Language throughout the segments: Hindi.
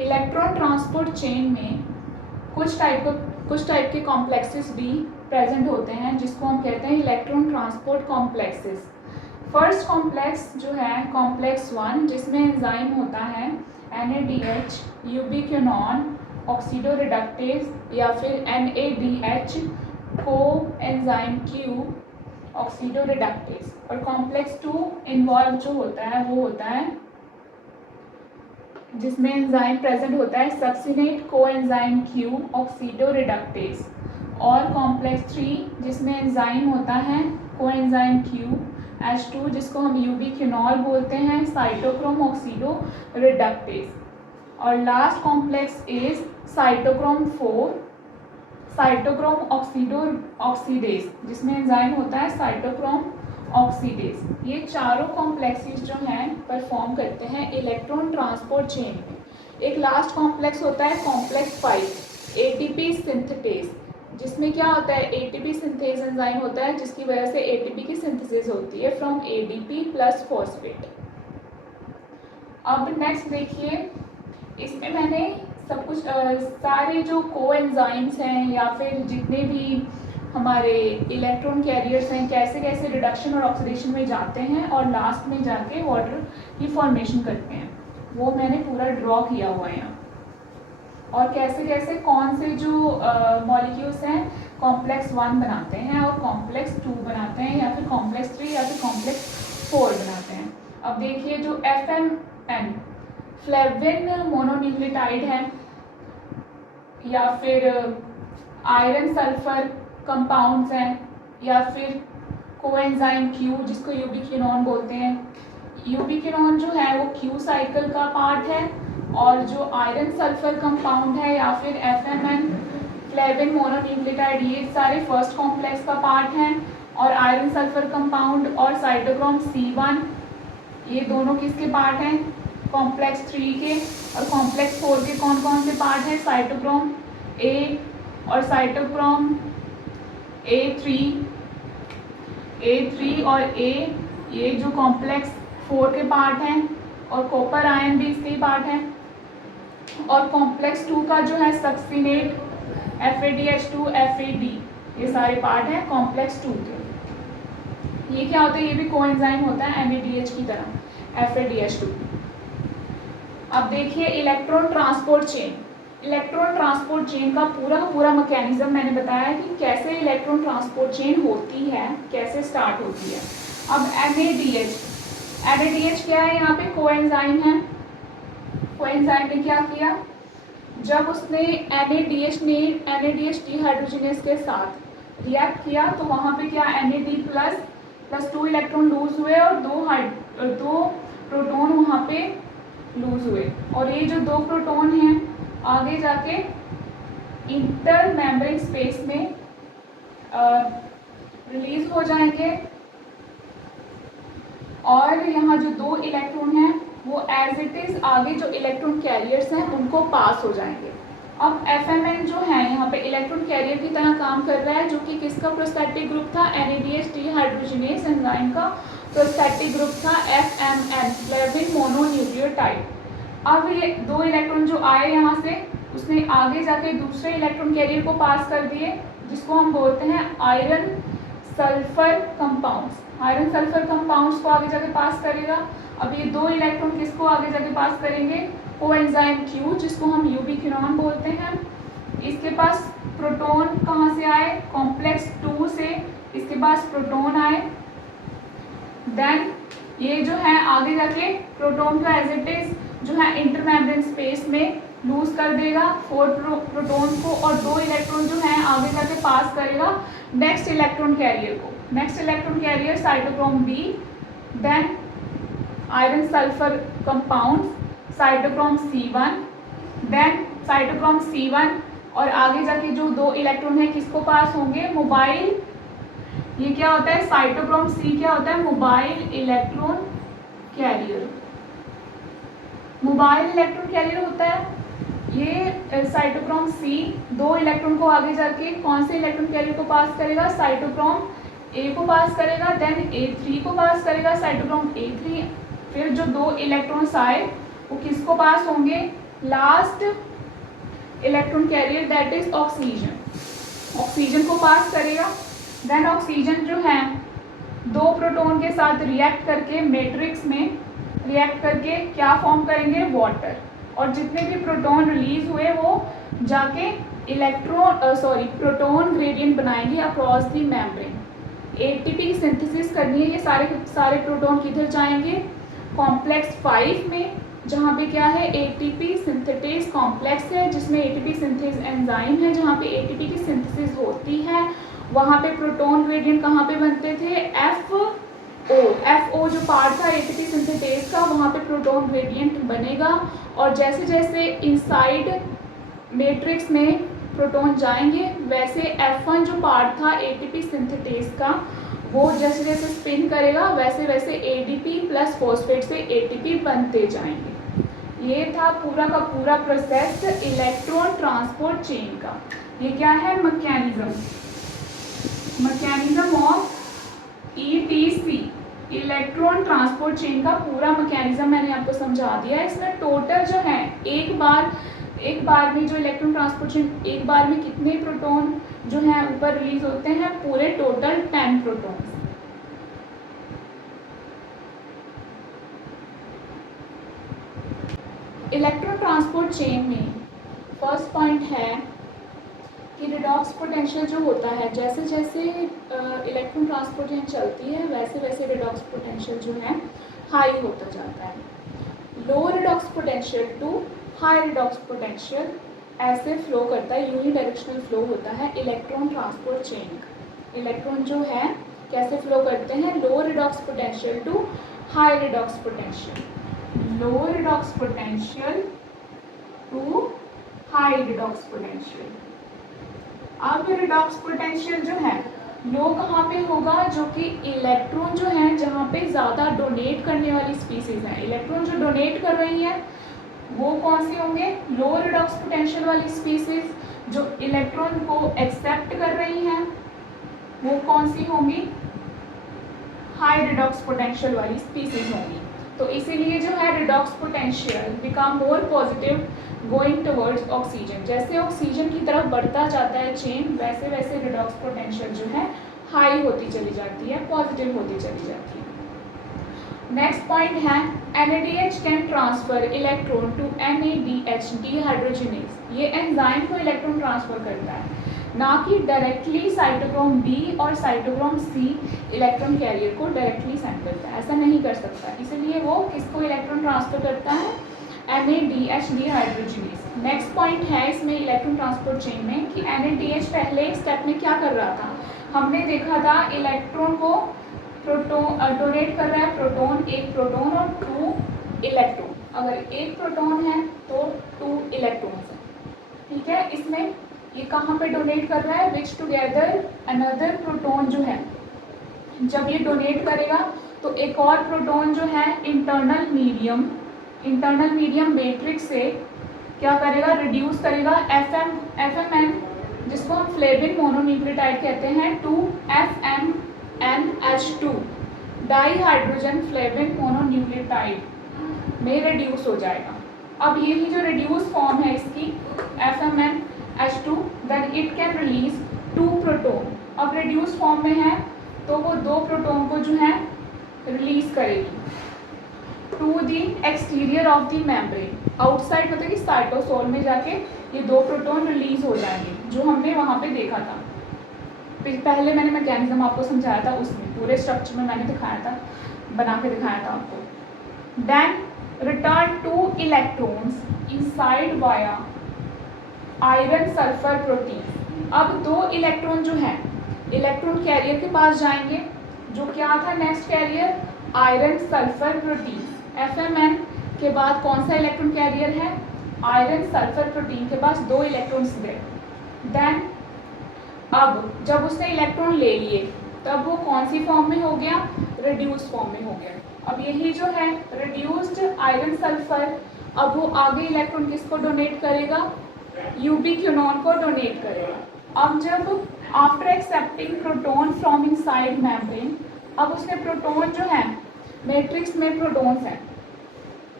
इलेक्ट्रॉन ट्रांसपोर्ट चेन में कुछ टाइप के कॉम्प्लेक्सेस भी प्रेजेंट होते हैं जिसको हम कहते हैं electron transport complexes. First complex जो है कॉम्प्लेक्स 1, जिसमें एंजाइम होता है NADH, यूबिक्विनोन ऑक्सीडोरिडक्टेज या फिर NADH को एंजाइम Q ऑक्सीडोरिडक्टेज। और कॉम्प्लेक्स 2 इन्वॉल्व जो होता है वो होता है जिसमें एंजाइम प्रेजेंट होता है सक्सिनेट कोएंजाइम Q ऑक्सीडोरिडक्टेज। और कॉम्प्लेक्स 3 जिसमें एंजाइम होता है कोएंजाइम QH2 जिसको हम यूबिक्विनोल बोलते हैं साइटोक्रोम ऑक्सीडोरिडक्टेज। और last complex is cytochrome 4 cytochrome oxidase जिसमें एंजाइम होता है साइटोक्रोम ऑक्सीडेज। ये चारों कॉम्प्लेक्सेस जो हैं परफॉर्म करते हैं इलेक्ट्रॉन ट्रांसपोर्ट चेन में। एक लास्ट कॉम्प्लेक्स होता है कॉम्प्लेक्स 5 ATP सिंथेटेज, जिसमें क्या होता है ATP सिंथेज एंजाइम होता है जिसकी वजह से ATP की सिंथेसिस होती है फ्रॉम ADP प्लस फॉस्फेट। अब नेक्स्ट देखिए, इसमें मैंने सब कुछ सारे जो कोएंजाइम्स हैं या फिर जितने भी हमारे इलेक्ट्रॉन कैरियर्स हैं कैसे कैसे रिडक्शन और ऑक्सीडेशन में जाते हैं और लास्ट में जाके वाटर की फॉर्मेशन करते हैं वो मैंने पूरा ड्रॉ किया हुआ है यहाँ। और कैसे कैसे कौन से जो मॉलिक्यूल्स हैं कॉम्प्लेक्स 1 बनाते हैं और कॉम्प्लेक्स 2 बनाते हैं या फिर कॉम्प्लेक्स 3 या फिर कॉम्प्लेक्स 4 बनाते हैं। अब देखिए जो FMN फ्लेविन मोनोन्यूक्लियोटाइड है या फिर आयरन सल्फर कंपाउंड्स हैं या फिर कोएंजाइम Q जिसको यूबिक्विनोन बोलते हैं। यूबिक्विनोन जो है वो Q साइकिल का पार्ट है और जो आयरन सल्फर कंपाउंड है या फिर FMN फ्लेविन मोनोन्यूक्लियोटाइड ये सारे फर्स्ट कॉम्प्लेक्स का पार्ट हैं। और आयरन सल्फर कंपाउंड और साइटोक्रोम C1 ये दोनों किसके पार्ट हैं कॉम्प्लेक्स 3 के। और कॉम्प्लेक्स 4 के कौन कौन से पार्ट हैं साइटोक्रोम A और साइटोक्रोम A3 और A ये जो कॉम्प्लेक्स 4 के पार्ट हैं और कॉपर आयन भी इसके पार्ट हैं। और कॉम्प्लेक्स 2 का जो है सक्सिनेट FADH2 FAD ये सारे पार्ट हैं कॉम्प्लेक्स 2 के। ये क्या होता है ये भी कोएंजाइम होता है NADH की तरह FADH2। अब देखिए electron transport chain. Electron transport chain का पूरा मैकेनिज्म मैंने बताया कि कैसे इलेक्ट्रॉन ट्रांसपोर्ट चेन होती है कैसे स्टार्ट होती है। अब NADH क्या है यहाँ पे कोएंजाइम है। कोएंजाइम ने क्या किया जब उसने NADH डिहाइड्रोजनेज के साथ रिएक्ट किया तो वहाँ पे क्या NAD++2 इलेक्ट्रॉन लूज हुए और दो प्रोटॉन वहाँ पे लूज हुए। और ये जो 2 प्रोटॉन हैं आगे जाके इंटर मेम्ब्रेन स्पेस में रिलीज हो जाएंगे और यहाँ जो 2 इलेक्ट्रॉन हैं वो एज इट इज आगे जो इलेक्ट्रॉन कैरियर्स हैं उनको पास हो जाएंगे। अब FMN जो है यहाँ पे इलेक्ट्रॉन कैरियर की तरह काम कर रहा है जो कि किसका प्रोस्टैटिक ग्रुप था NADH डिहाइड्रोजनेज एंजाइम का प्रोस्टैटिक ग्रुप था FMN फ्लेविन मोनोन्यूक्लियोटाइड। अब ये 2 इलेक्ट्रॉन जो आए यहाँ से उसने आगे जाके दूसरे इलेक्ट्रॉन कैरियर को पास कर दिए जिसको हम बोलते हैं iron sulphur compounds. Iron sulphur compounds को आगे जाके पास करेगा। अब ये 2 इलेक्ट्रॉन किसको आगे जाके पास करेंगे कोएंजाइम Q जिसको हम यूबिक्विनोन बोलते हैं। इसके पास प्रोटॉन कहाँ से आए कॉम्प्लेक्स 2 से इसके पास प्रोटॉन आए। देन ये जो है आगे जाके प्रोटॉन का एज इट इज जो है इंटरमेम्ब्रेन स्पेस में लूज कर देगा 4 प्रोटॉन को और 2 इलेक्ट्रॉन जो है आगे जाके पास करेगा नेक्स्ट इलेक्ट्रॉन कैरियर को। Next electron carrier cytochrome B, then iron sulphur compound cytochrome C1, then cytochrome C1 और आगे जाके जो 2 इलेक्ट्रॉन है किसको पास होंगे मोबाइल। ये क्या होता है साइटोक्रोम C क्या होता है mobile electron carrier. Mobile electron carrier होता है ये साइटोक्रोम C 2 इलेक्ट्रॉन को आगे जाके कौन से इलेक्ट्रॉन कैरियर को पास करेगा साइटोक्रोम A को पास करेगा देन A3 को पास करेगा साइटोक्रोम A3। फिर जो 2 इलेक्ट्रॉन्स आए वो किसको पास होंगे last electron carrier that is oxygen, oxygen को पास करेगा। देन ऑक्सीजन जो है 2 प्रोटॉन के साथ रिएक्ट करके मैट्रिक्स में रिएक्ट करके क्या फॉर्म करेंगे, वाटर। और जितने भी प्रोटॉन रिलीज हुए वो जाके प्रोटॉन ग्रेडियंट बनाएंगे अक्रॉस दी मेम्ब्रेन। एटीपी की सिंथेसिस करनी है, ये सारे प्रोटॉन किधर जाएंगे, कॉम्प्लेक्स 5 में, जहाँ पे क्या है एटीपी सिंथेटेज कॉम्प्लेक्स है, जिसमें एटीपी सिंथेज एंजाइम है, जहाँ पे एटीपी की सिंथेसिस होती है। वहाँ पे प्रोटॉन ग्रेडियंट कहाँ पे बनते थे, एफओ जो पार्ट था एटीपी सिंथेटेज का, वहाँ पे प्रोटॉन ग्रेडियंट बनेगा। और जैसे जैसे इनसाइड मैट्रिक्स में प्रोटॉन जाएंगे वैसे F1 जो पार्ट था एटीपी सिंथेटेज का, वो जैसे जैसे स्पिन करेगा वैसे वैसे एडीपी प्लस फॉस्फेट से एटीपी बनते जाएंगे। ये था पूरा का पूरा प्रोसेस इलेक्ट्रॉन ट्रांसपोर्ट चेन का। ये क्या है, mechanism of etc, electron transport chain का पूरा मैकेनिज्म मैंने आपको समझा दिया। इसमें टोटल जो है एक बार में जो इलेक्ट्रॉन ट्रांसपोर्ट चेन, एक बार में कितने प्रोटॉन जो है ऊपर रिलीज होते हैं, पूरे total 10 protons. Electron transport chain में फर्स्ट पॉइंट है कि रिडॉक्स पोटेंशियल जो होता है, जैसे जैसे इलेक्ट्रॉन ट्रांसपोर्ट चेन चलती है वैसे वैसे रिडॉक्स पोटेंशियल जो है हाई होता जाता है। Low redox potential to high redox potential ऐसे फ्लो करता है, यूनिडायरेक्शनल फ्लो होता है इलेक्ट्रॉन ट्रांसपोर्ट चेन का। इलेक्ट्रॉन जो है कैसे फ्लो करते हैं, low redox potential to high redox potential, low redox potential to high redox potential. अब रिडॉक्स पोटेंशियल जो है लो कहाँ पे होगा, जो कि इलेक्ट्रॉन जो है जहाँ पे ज़्यादा डोनेट करने वाली स्पीसीज हैं, इलेक्ट्रॉन जो डोनेट कर रही है वो कौन सी होंगे, लो रिडॉक्स पोटेंशियल वाली स्पीसीज। जो इलेक्ट्रॉन को एक्सेप्ट कर रही हैं वो कौन सी होंगी, हाई रिडॉक्स पोटेंशियल वाली स्पीसीज होंगी। तो इसीलिए जो है redox potential become more positive going towards oxygen. जैसे ऑक्सीजन की तरफ बढ़ता जाता है चेन वैसे वैसे रिडॉक्स पोटेंशियल जो है हाई होती चली जाती है, पॉजिटिव होती चली जाती है। नेक्स्ट पॉइंट है NADH can transfer electron to NADH dehydrogenase. ये एंजाइम को इलेक्ट्रॉन ट्रांसफर करता है, ना कि डायरेक्टली साइटोक्रोम B और साइटोक्रोम C इलेक्ट्रॉन कैरियर को डायरेक्टली सेंड करता है, ऐसा नहीं कर सकता। इसलिए वो किसको इलेक्ट्रॉन ट्रांसफर करता है, NADH डीहाइड्रोजिनेज। नेक्स्ट पॉइंट है इसमें इलेक्ट्रॉन ट्रांसपोर्ट चेन में कि NADH पहले स्टेप में क्या कर रहा था, हमने देखा था इलेक्ट्रॉन को डोनेट कर रहा है प्रोटॉन, एक प्रोटॉन और 2 इलेक्ट्रॉन। अगर एक प्रोटॉन है तो 2 इलेक्ट्रॉन्स हैं, ठीक है। इसमें ये कहाँ पे डोनेट कर रहा है, विच टुगेदर अनदर प्रोटॉन जो है जब ये डोनेट करेगा तो एक और प्रोटॉन जो है इंटरनल मीडियम मैट्रिक्स से क्या करेगा, रिड्यूस करेगा FMN, जिसको हम फ्लेविन मोनोन्यूक्लियोटाइड कहते हैं, 2FMNH2 di hydrogen flavin mononucleotide में रिड्यूस हो जाएगा। अब यही जो रिड्यूस फॉर्म है इसकी FMNH2, then it can release 2 proton. अब रिड्यूस फॉर्म में है तो वो 2 प्रोटॉन को जो है रिलीज करेगी to the exterior of the membrane, outside मतलब कि साइटोसोल में जाके ये 2 प्रोटॉन रिलीज हो जाएंगे, जो हमने वहाँ पे देखा था। पहले मैंने मैकेनिज्म आपको समझाया था, उसमें पूरे स्ट्रक्चर में मैंने दिखाया था, बना के दिखाया था आपको। Then return 2 electrons inside via iron sulphur protein. अब 2 इलेक्ट्रॉन जो है इलेक्ट्रॉन कैरियर के पास जाएंगे, जो क्या था next carrier, iron sulphur protein. FMN के बाद कौन सा इलेक्ट्रॉन कैरियर है, आयरन सल्फर प्रोटीन के पास 2 इलेक्ट्रॉन्स गए। देन अब जब उसने इलेक्ट्रॉन ले लिए तब वो कौन सी फॉर्म में हो गया, रिड्यूस फॉर्म में हो गया। अब यही जो है रिड्यूस्ड आयरन सल्फर, अब वो आगे इलेक्ट्रॉन किसको डोनेट करेगा, यूबिक्विनोन को डोनेट करेगा। अब जब after accepting proton from inside membrane, अब उसने प्रोटॉन जो है मैट्रिक्स में प्रोटॉन्स हैं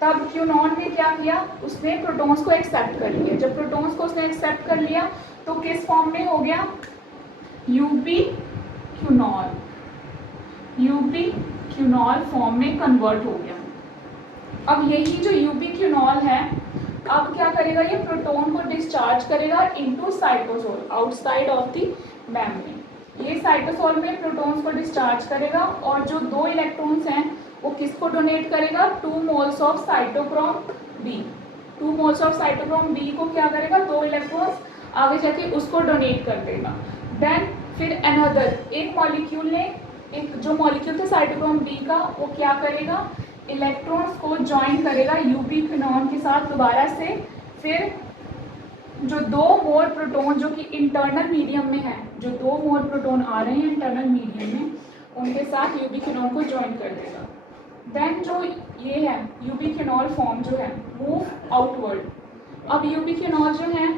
तब क्यूनॉन ने क्या किया, उसने प्रोटॉन्स को एक्सेप्ट कर लिया। जब प्रोटॉन्स को उसने एक्सेप्ट कर लिया तो किस फॉर्म में हो गया, यूपी क्यूनॉल, यूपी क्यूनॉल फॉर्म में कन्वर्ट हो गया। अब यही जो यूपी क्यूनॉल है, अब क्या करेगा, ये प्रोटॉन को डिस्चार्ज करेगा into cytosol outside of the membrane. ये साइटोसोल में प्रोटॉन्स को डिस्चार्ज करेगा और जो 2 इलेक्ट्रॉन्स हैं वो किसको डोनेट करेगा, 2 moles of cytochrome B. 2 moles of cytochrome B को क्या करेगा, 2 इलेक्ट्रॉन्स आगे जाके उसको डोनेट कर देगा। देन फिर अनदर एक मॉलिक्यूल ने, एक जो मॉलिक्यूल था साइटोक्रोम बी का, वो क्या करेगा, इलेक्ट्रॉन्स को ज्वाइन करेगा यूपी क्विनॉन के साथ दोबारा से। फिर जो 2 मोर प्रोटॉन जो कि इंटरनल मीडियम में है, जो 2 मोर प्रोटॉन आ रहे हैं इंटरनल मीडियम में, उनके साथ यूपी क्विनॉन को ज्वाइन कर देगा। देन जो ये है यूपी क्विनॉल फॉर्म जो है मूव आउटवर्ड। अब यूपी क्विनॉल जो है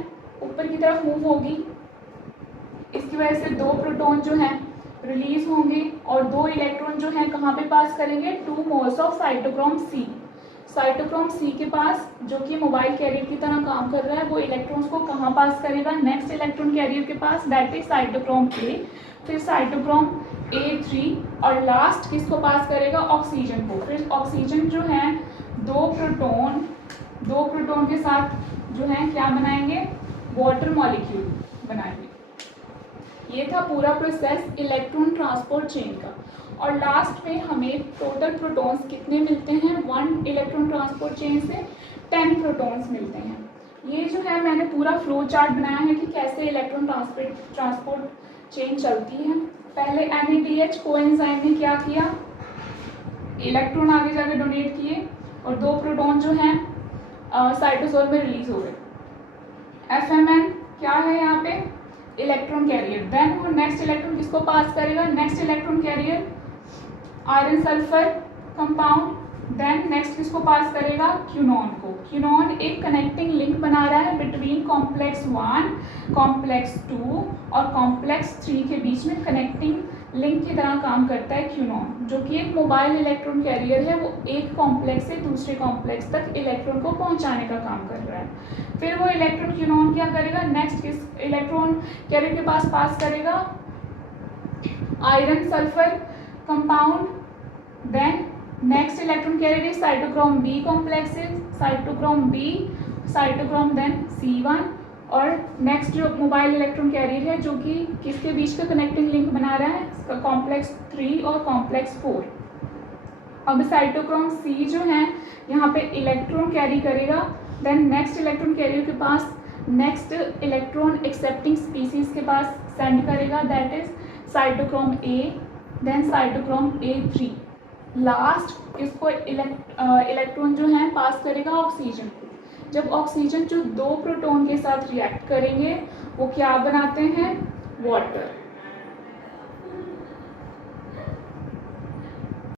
ऊपर की तरफ मूव होगी, इसकी वजह से 2 प्रोटॉन जो हैं रिलीज होंगे और 2 इलेक्ट्रॉन जो हैं कहाँ पे पास करेंगे, 2 moles of cytochrome C. Cytochrome C के पास, जो कि मोबाइल कैरियर की तरह काम कर रहा है, वो इलेक्ट्रॉन्स को कहाँ पास करेगा, नेक्स्ट इलेक्ट्रॉन कैरियर के पास, दैट इज साइटोक्रोम ए। फिर साइटोक्रोम A3 और लास्ट किसको पास करेगा, ऑक्सीजन को। फिर ऑक्सीजन जो है 2 प्रोटॉन के साथ जो है क्या बनाएंगे, वाटर मॉलिक्यूल बनाएंगे। ये था पूरा प्रोसेस इलेक्ट्रॉन ट्रांसपोर्ट चेन का। और लास्ट में हमें टोटल प्रोटॉन्स कितने मिलते हैं, 1 इलेक्ट्रॉन ट्रांसपोर्ट चेन से 10 प्रोटॉन्स मिलते हैं। ये जो है मैंने पूरा फ्लो चार्ट बनाया है कि कैसे इलेक्ट्रॉन ट्रांसपोर्ट चेन चलती है। पहले NADH कोएंजाइम ने क्या किया, इलेक्ट्रॉन आगे जाके डोनेट किए और 2 प्रोटॉन जो हैं साइटोसोल में रिलीज हो गए। FMN क्या है यहाँ पे, इलेक्ट्रॉन कैरियर। देन वो नेक्स्ट इलेक्ट्रॉन किसको पास करेगा, next electron carrier iron sulphur compound. Then next किसको पास करेगा, क्यूनॉन को। क्यूनॉन एक कनेक्टिंग लिंक बना रहा है बिटवीन कॉम्प्लेक्स 1, कॉम्प्लेक्स 2 और कॉम्प्लेक्स 3 के बीच में कनेक्टिंग लिंक की तरह काम करता है क्यूनॉन, जो कि एक मोबाइल इलेक्ट्रॉन कैरियर है। वो एक कॉम्प्लेक्स से दूसरे कॉम्प्लेक्स तक इलेक्ट्रॉन को पहुंचाने का काम कर रहा है। फिर वो इलेक्ट्रॉन क्यूनॉन क्या करेगा, नेक्स्ट किस इलेक्ट्रॉन कैरियर के पास करेगा, iron sulphur compound. Then next electron carrier is cytochrome B complex, cytochrome B, cytochrome then C1। और नेक्स्ट जो मोबाइल इलेक्ट्रॉन कैरियर है जो कि किसके बीच का कनेक्टिंग लिंक बना रहा है, कॉम्प्लेक्स 3 और कॉम्प्लेक्स 4। अब साइटोक्रोम C जो है यहाँ पे इलेक्ट्रॉन कैरी करेगा। देन नेक्स्ट इलेक्ट्रॉन कैरियर के पास नेक्स्ट इलेक्ट्रॉन एक्सेप्टिंग स्पीसीज के पास सेंड करेगा, that is cytochrome A, then cytochrome A3। Last इसको इलेक्ट्रॉन जो है पास करेगा ऑक्सीजन को। जब ऑक्सीजन जो 2 प्रोटॉन के साथ रिएक्ट करेंगे वो क्या बनाते हैं, वाटर।